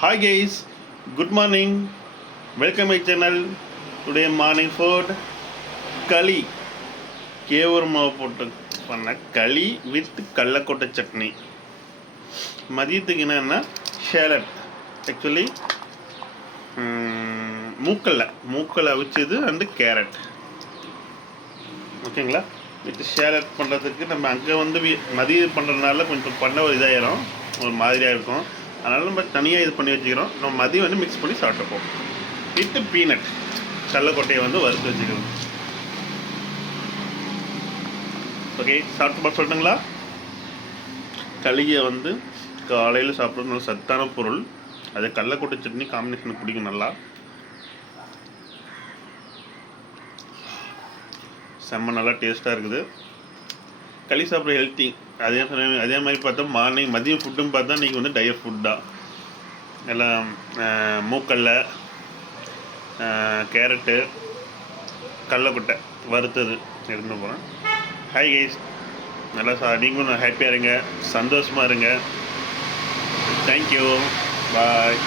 Hi guys, good morning. Welcome my channel. Today morning food களி கேவூர் மாவு போட்டு பண்ண களி வித் கடலக்கொட்டை சட்னி. மதியத்துக்கு என்னென்னா ஷேலட், ஆக்சுவலி மூக்கல்ல அவிச்சது அண்டு கேரட். ஓகேங்களா? வித் ஷேலட் பண்ணுறதுக்கு நம்ம அங்கே மதியம் பண்ணுறதுனால கொஞ்சம் பண்ண ஒரு இதாயிரும், ஒரு மாதிரியாக இருக்கும். அதனால் நம்ம தனியாக இது பண்ணி வச்சுக்கிறோம். நம்ம மதியம் மிக்ஸ் பண்ணி சாப்பிட்டுப்போம். வித்து பீனட், கடலக்கொட்டையை வறுத்து வச்சுக்கிறோம். ஓகே, சாப்பிட்டு பார்த்து சொல்லட்டுங்களா? களியை காலையில் சாப்பிட்றது நல்ல சத்தான பொருள். அது கடலக்கொட்டை சட்னி காம்பினேஷனுக்கு பிடிக்கும். நல்லா செம்ம நல்லா டேஸ்ட்டாக இருக்குது. களி சாப்பிட்ற ஹெல்த்தி. அதே மாதிரி பார்த்தா மார்னிங் மதியம் ஃபுட்டும் பார்த்தா இன்றைக்கி டயட் ஃபுட்டாக எல்லாம் மூக்கல்ல, கேரட்டு, கடலக்கொட்டை வறுத்தது எடுத்துன்னு போகிறேன். ஹாய் கைஸ், நல்லா நீங்களும் ஹாப்பியாக இருங்க, சந்தோஷமாக இருங்க. தேங்க்யூ, பாய்.